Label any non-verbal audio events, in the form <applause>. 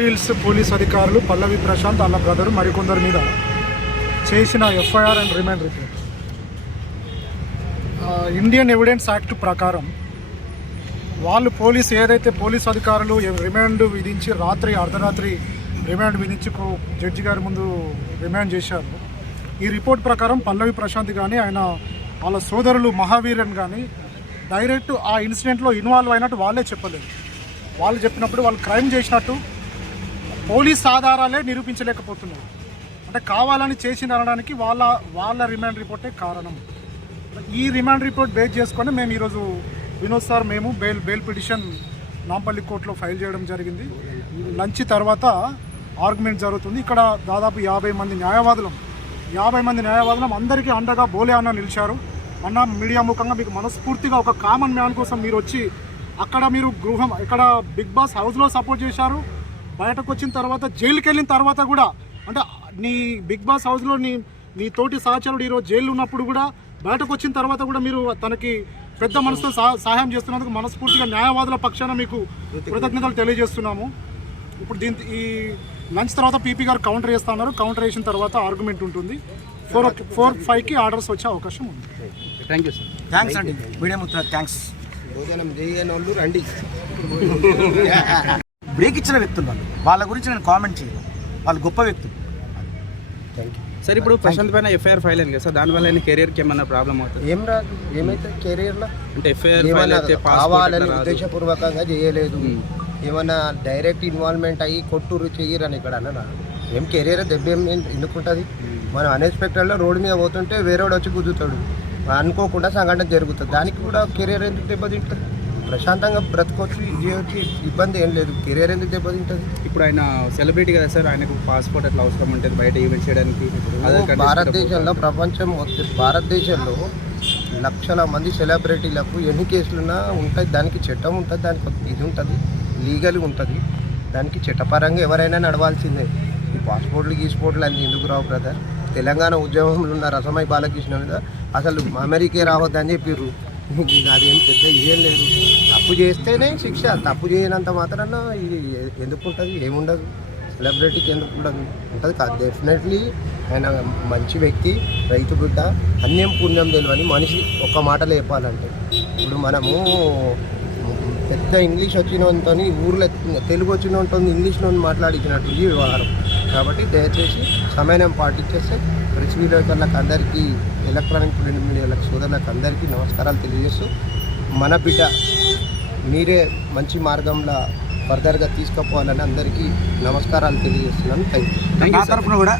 Hills police అధికారులు పల్లవి ప్రశాంత్ వాళ్ళ brother మరికొందరి మీద చేసిన FIR and remand report. Indian evidence act ప్రకారం వాళ్ళు పోలీస్ ఏదైతే పోలీస్ అధికారులు రిమాండ్ విధించి రాత్రి అర్ధరాత్రి రిమాండ్ విధించి జడ్జి గారి ముందు రిమాండ్ చేశారు. ఈ రిపోర్ట్ ప్రకారం పల్లవి ప్రశాంత్ కానీ ఆయన వాళ్ళ సోదరులు మహావీరన్ కానీ డైరెక్ట్ ఆ ఇన్సిడెంట్లో ఇన్వాల్వ్ అయినట్టు వాళ్ళే చెప్పలేదు. వాళ్ళు చెప్పినప్పుడు వాళ్ళు క్రైమ్ చేసినట్టు పోలీస్ ఆధారాలే నిరూపించలేకపోతున్నారు. అంటే కావాలని చేసింది అనడానికి వాళ్ళ వాళ్ళ రిమాండ్ రిపోర్టే కారణం. ఈ రిమాండ్ రిపోర్ట్ బేస్ చేసుకొని మేము ఈరోజు వినోద్ సార్ మేము బెయిల్ బెయిల్ పిటిషన్ నాంపల్లి కోర్టులో ఫైల్ చేయడం జరిగింది. లంచ్ తర్వాత ఆర్గ్యుమెంట్ జరుగుతుంది. ఇక్కడ దాదాపు యాభై మంది న్యాయవాదులం యాభై మంది న్యాయవాదులం అందరికీ అండగా బోలే అన్న నిలిచారు. అన్న మీడియా ముఖంగా మీకు మనస్ఫూర్తిగా ఒక కామన్ మ్యాన్ కోసం మీరు వచ్చి అక్కడ మీరు గృహం ఇక్కడ బిగ్ బాస్ హౌస్లో సపోర్ట్ చేశారు. బయటకు వచ్చిన తర్వాత జైలుకి వెళ్ళిన తర్వాత కూడా అంటే నీ బిగ్ బాస్ హౌస్లో నీ నీ తోటి సహచరుడు ఈరోజు జైలు ఉన్నప్పుడు కూడా బయటకు వచ్చిన తర్వాత కూడా మీరు తనకి పెద్ద మనసుతో సహా- సహాయం చేస్తున్నందుకు మనస్ఫూర్తిగా న్యాయవాదుల పక్షాన మీకు కృతజ్ఞతలు తెలియజేస్తున్నాము. ఇప్పుడు దీని ఈ లంచ్ తర్వాత పీపీ గారు కౌంటర్ చేస్తా ఉన్నారు. కౌంటర్ వేసిన తర్వాత ఆర్గ్యుమెంట్ ఉంటుంది. ఫోర్ ఫోర్ ఫైవ్కి ఆర్డర్స్ వచ్చే అవకాశం ఉంది. థ్యాంక్ యూ సార్ థ్యాంక్స్ అండి. మీడియా మిత్ర థ్యాంక్స్ భోజనం చేయని వాళ్ళు రండి. <laughs> బ్రేక్ ఇచ్చిన వ్యక్తులు వాళ్ళు. వాళ్ళ గురించి నేను కామెంట్ చేయను. వాళ్ళు గొప్ప వ్యక్తులు. సార్ ఇప్పుడు ప్రశాంత్ పైన ఎఫ్ఐఆర్ ఫైల్ అయింది కదా సార్ దానివల్ల ఆయన కెరియర్కి ఏమన్నా ప్రాబ్లం అవుతుంది? ఏం రాదు. ఏమైతే కెరీర్లో? అంటే ఎఫ్ఐఆర్ ఫైల్ అయితే కావాలని ఉద్దేశపూర్వకంగా చేయలేదు. ఏమన్నా డైరెక్ట్ ఇన్వాల్వ్మెంట్ అయ్యి కొట్టురు చెయ్యరని ఇక్కడ అన్న ఏం కెరీర్ దెబ్బ ఏం ఎందుకుంటుంది? మనం అన్ఎక్స్పెక్టెడ్లో రోడ్డు మీద పోతుంటే వేరేవాడు వచ్చి గుద్దుతాడు. అనుకోకుండా సంఘటన జరుగుతుంది. దానికి కూడా కెరీర్ ఎందుకు దెబ్బతింటుంది ప్రశాంతంగా బ్రతకొచ్చు ఇది ఇబ్బంది ఏం లేదు. కెరీర్ ఎందుకు దెబ్బతింటుంది? ఇప్పుడు ఆయన సెలబ్రిటీ కదా సార్ ఆయనకు పాస్పోర్ట్ అట్లా అవసరం ఉంటుంది బయట ఈవెంట్ చేయడానికి? భారతదేశంలో ప్రపంచం భారతదేశంలో లక్షల మంది సెలబ్రిటీలకు ఎన్ని కేసులున్నా ఉంటాయి. దానికి చట్టం ఉంటుంది దానికి ఇది ఉంటుంది లీగల్ ఉంటుంది. దానికి చట్టపరంగా ఎవరైనా నడవాల్సిందే. ఈ పాస్పోర్ట్లు గీస్పోర్ట్లు అన్ని ఎందుకు రావు బ్రదర్? తెలంగాణ ఉద్యమంలో ఉన్న రసమై బాలకృష్ణ మీద అసలు అమెరికే రావద్దని చెప్పిర్రు. అదేం పెద్ద ఇదేం లేదు. తప్పు చేస్తేనే శిక్ష తప్పు చేయనంత మాత్రాన ఇది ఎందుకు ఉంటుంది ఏముండదు సెలబ్రిటీకి ఎందుకు ఉండదు? ఉంటుంది కాదు డెఫినెట్లీ ఆయన మంచి వ్యక్తి రైతు బిడ్డ అన్యం పుణ్యం తెలియని మనిషి ఒక్క మాటలో చెప్పాలంటే ఇప్పుడు మనము పెద్ద ఇంగ్లీష్ వచ్చినంతో ఊర్లో తెలుగు వచ్చినంతో ఇంగ్లీష్లో మాట్లాడించినట్టు ఈ వ్యవహారం. కాబట్టి దయచేసి సమయం పాటించేస్తే ప్రెస్ విలేకరులకు అందరికీ ఎలక్ట్రానిక్ ప్రింట్ మీడియాలకు సోదరులకు అందరికీ నమస్కారాలు తెలియజేస్తూ మన బిడ్డ మీరే మంచి మార్గంలో ఫర్దర్గా తీసుకుపోవాలని అందరికీ నమస్కారాలు తెలియజేస్తున్నాను. థ్యాంక్ యూ తరఫున కూడా